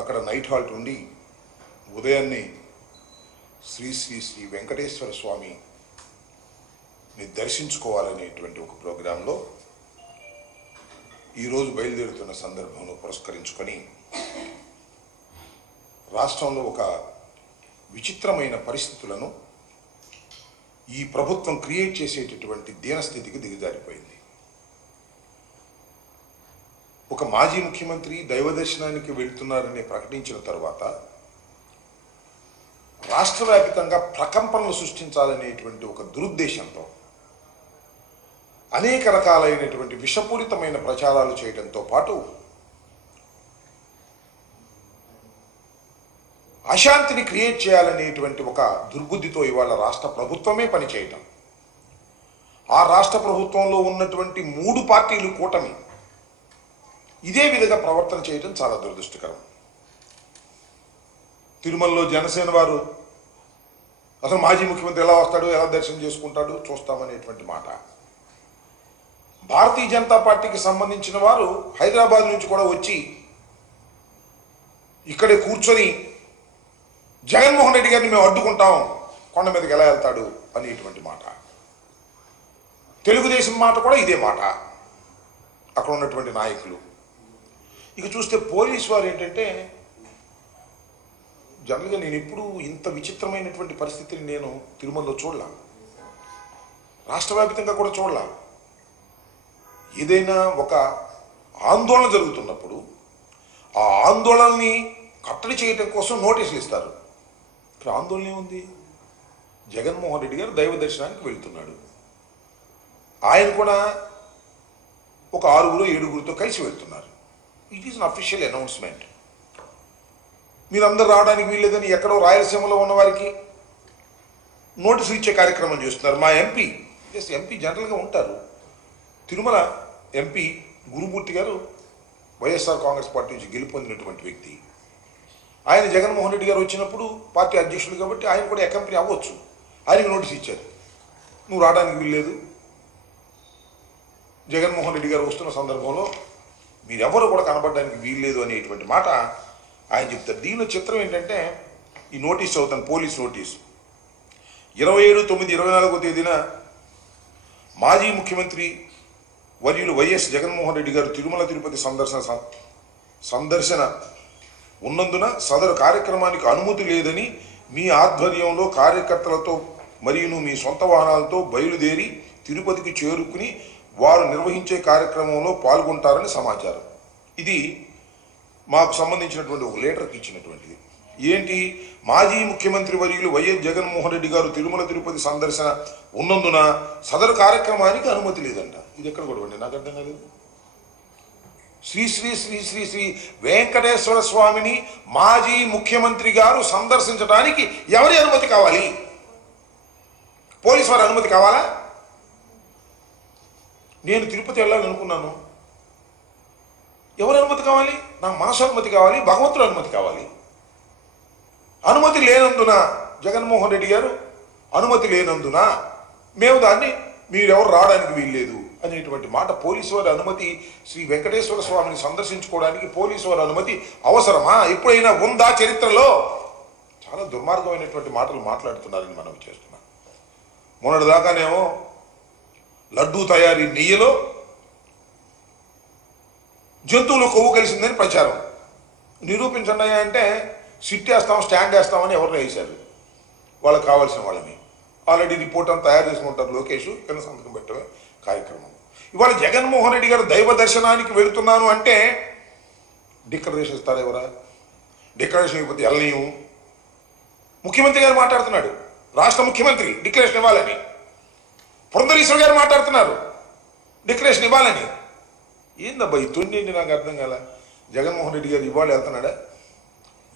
అక్కడ night halt ఉండి ఉదయాన్నే శ్రీ శ్రీ శ్రీ వెంకటేశ్వర స్వామిని దర్శించుకోవాలనేటువంటి ఒక ప్రోగ్రాంలో ఈరోజు బయలుదేరుతున్న సందర్భంలో పురస్కరించుకొని రాష్ట్రంలో ఒక విచిత్రమైన పరిస్థితులను ఈ ప్రభుత్వం క్రియేట్ చేసేటటువంటి దీనస్థితికి దిగజారిపోయింది. ఒక మాజీ ముఖ్యమంత్రి దైవ దర్శనానికి వెళ్తున్నారని ప్రకటించిన తర్వాత రాష్ట్ర వ్యాప్తంగా ప్రకంపనలు సృష్టించాలనేటువంటి ఒక దురుద్దేశంతో అనేక రకాలైనటువంటి విషపూరితమైన ప్రచారాలు చేయడంతో పాటు అశాంతిని క్రియేట్ చేయాలనేటువంటి ఒక దుర్బుద్ధితో ఇవాళ రాష్ట్ర ప్రభుత్వమే పనిచేయటం, ఆ రాష్ట్ర ప్రభుత్వంలో ఉన్నటువంటి 3 పార్టీలు కూటమి ఇదే విధంగా ప్రవర్తన చేయడం చాలా దురదృష్టకరం. తిరుమలలో జనసేన వారు అసలు మాజీ ముఖ్యమంత్రి ఎలా వస్తాడు, ఎలా దర్శనం చేసుకుంటాడు చూస్తామనేటువంటి మాట. భారతీయ జనతా పార్టీకి సంబంధించిన వారు హైదరాబాద్ నుంచి కూడా వచ్చి ఇక్కడే కూర్చొని జగన్మోహన్ రెడ్డి గారిని మేము అడ్డుకుంటాం, కొండ మీదకి ఎలా వెళ్తాడు అనేటువంటి మాట. తెలుగుదేశం మాట కూడా ఇదే మాట, అక్కడ ఉన్నటువంటి నాయకులు. ఇక చూస్తే పోలీసు వారు ఏంటంటే, జనరల్గా నేను ఎప్పుడూ ఇంత విచిత్రమైనటువంటి పరిస్థితిని నేను తిరుమలలో చూడలా, రాష్ట్ర వ్యాప్తంగా కూడా చూడలా. ఏదైనా ఒక ఆందోళన జరుగుతున్నప్పుడు ఆ ఆందోళనని కట్టడి చేయడం కోసం నోటీసులు ఇస్తారు. ఇక్కడ ఆందోళన ఏముంది? జగన్మోహన్ రెడ్డి గారు దైవ దర్శనానికి వెళ్తున్నాడు, ఆయన కూడా ఒక 6-7 కలిసి వెళ్తున్నారు. It is an official announcement. మీరందరూ రావడానికి వీల్లేదని ఎక్కడో రాయలసీమలో ఉన్న వారికి నోటీసులు ఇచ్చే కార్యక్రమం చేస్తున్నారు. మా ఎంపీ జనరల్గా ఉంటారు, తిరుమల ఎంపీ గురుమూర్తి గారు వైఎస్ఆర్ కాంగ్రెస్ పార్టీ నుంచి గెలుపొందినటువంటి వ్యక్తి. ఆయన జగన్మోహన్ రెడ్డి గారు వచ్చినప్పుడు పార్టీ అధ్యక్షుడు కాబట్టి ఆయన కూడా అకంపెనీ అవ్వచ్చు. ఆయనకు నోటీస్ ఇచ్చారు, నువ్వు రావడానికి వీల్లేదు, జగన్మోహన్ రెడ్డి గారు వస్తున్న సందర్భంలో మీరెవరు కూడా కనబడడానికి వీల్లేదు అనేటువంటి మాట ఆయన చెప్తారు. దీనిలో చిత్రం ఏంటంటే, ఈ నోటీస్ అవుతాను, పోలీస్ నోటీస్ 27/9/24 తేదీన మాజీ ముఖ్యమంత్రి వర్యులు వైఎస్ జగన్మోహన్ రెడ్డి గారు తిరుమల తిరుపతి సందర్శన ఉన్నందున సదరు కార్యక్రమానికి అనుమతి లేదని మీ ఆధ్వర్యంలో కార్యకర్తలతో మరియు మీ సొంత వాహనాలతో బయలుదేరి తిరుపతికి చేరుకుని వారు నిర్వహించే కార్యక్రమంలో పాల్గొంటారని సమాచారం. ఇది మాకు సంబంధించినటువంటి ఒక లెటర్కి ఇచ్చినటువంటిది. ఏంటి? మాజీ ముఖ్యమంత్రి వర్యులు వైఎస్ జగన్మోహన్ రెడ్డి గారు తిరుమల తిరుపతి సందర్శన ఉన్నందున సదరు కార్యక్రమానికి అనుమతి లేదంట. ఇది ఎక్కడ కూడా నాకు అర్థం కాలేదు. శ్రీ శ్రీ శ్రీ శ్రీ శ్రీ వెంకటేశ్వర స్వామిని మాజీ ముఖ్యమంత్రి గారు సందర్శించడానికి ఎవరి అనుమతి కావాలి? పోలీసు వారి అనుమతి కావాలా? నేను తిరుపతి వెళ్ళాలనుకున్నాను, ఎవరి అనుమతి కావాలి? నా మనసు అనుమతి కావాలి, భగవంతుడు అనుమతి కావాలి. అనుమతి లేనందున జగన్మోహన్ రెడ్డి గారు అనుమతి లేనందున మేము దాన్ని మీరెవరు రావడానికి వీల్లేదు అనేటువంటి మాట. పోలీసు వారి అనుమతి, శ్రీ వెంకటేశ్వర స్వామిని సందర్శించుకోవడానికి పోలీసు వారి అనుమతి అవసరమా? ఎప్పుడైనా ఉందా చరిత్రలో? చాలా దుర్మార్గమైనటువంటి మాటలు మాట్లాడుతున్నారని మనం చేస్తున్నాం. మొన్నటిదాకానేమో లడ్డూ తయారీ నెయ్యిలో జంతువులు కొవ్వు కలిసిందని ప్రచారం. నిరూపించండి అంటే సిట్ వేస్తాం, స్టాండ్ వేస్తామని ఎవరిని వేశారు, వాళ్ళకి కావాల్సిన వాళ్ళని. ఆల్రెడీ రిపోర్ట్ అంతా తయారు చేసుకుంటారు లోకేష్, కింద సంతకం పెట్టే కార్యక్రమం. ఇవాళ జగన్మోహన్ రెడ్డి గారు దైవ దర్శనానికి వెళుతున్నాను అంటే డిక్లరేషన్ ఇస్తారు ఎవరా? డిక్లరేషన్ ఇవ్వకపోతే వెళ్ళనీయం. ముఖ్యమంత్రి గారు మాట్లాడుతున్నాడు, రాష్ట్ర ముఖ్యమంత్రి డిక్లరేషన్ ఇవ్వాలని. పురంధరేశ్వరి గారు మాట్లాడుతున్నారు, డిక్లరేషన్ ఇవ్వాలని. ఏందబ్బా ఈ తొండి ఏంటి? నాకు అర్థం కాల. జగన్మోహన్ రెడ్డి గారు ఇవాళ వెళ్తున్నాడా?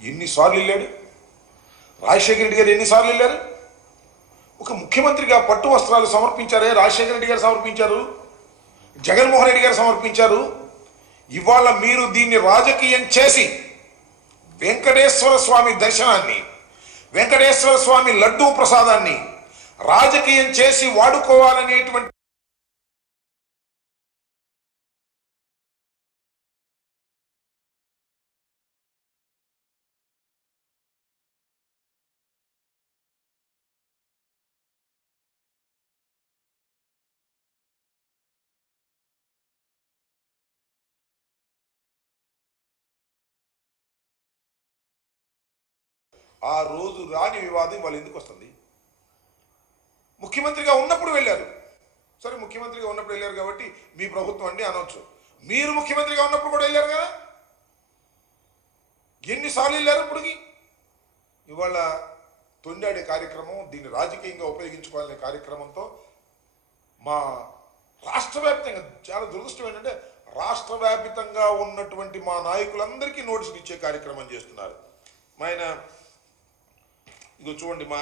ఎన్నిసార్లు వెళ్ళాడు? రాజశేఖర రెడ్డి గారు ఎన్నిసార్లు వెళ్ళారు? ఒక ముఖ్యమంత్రిగా పట్టు వస్త్రాలు సమర్పించారే, రాజశేఖర రెడ్డి గారు సమర్పించారు, జగన్మోహన్ రెడ్డి గారు సమర్పించారు. ఇవాళ మీరు దీన్ని రాజకీయం చేసి వెంకటేశ్వర స్వామి దర్శనాన్ని, వెంకటేశ్వర స్వామి లడ్డూ ప్రసాదాన్ని రాజకీయం చేసి వాడుకోవాలనేటువంటి ఆ రోజు రాని వివాదం వాళ్ళు ఎందుకు వస్తుంది? ముఖ్యమంత్రిగా ఉన్నప్పుడు వెళ్ళారు, సరే ముఖ్యమంత్రిగా ఉన్నప్పుడు వెళ్ళారు కాబట్టి మీ ప్రభుత్వం అండి అనవచ్చు. మీరు ముఖ్యమంత్రిగా ఉన్నప్పుడు కూడా వెళ్ళారు కదా, ఎన్నిసార్లు వెళ్ళారు ఇప్పటికి? ఇవాళ తొండాడే కార్యక్రమం, దీన్ని రాజకీయంగా ఉపయోగించుకోవాలనే కార్యక్రమంతో మా రాష్ట్ర వ్యాప్తంగా చాలా దురదృష్టం ఏంటంటే రాష్ట్ర వ్యాపితంగా ఉన్నటువంటి మా నాయకులందరికీ నోటీసులు ఇచ్చే కార్యక్రమం చేస్తున్నారు. ఆయన ఇదో చూడండి, మా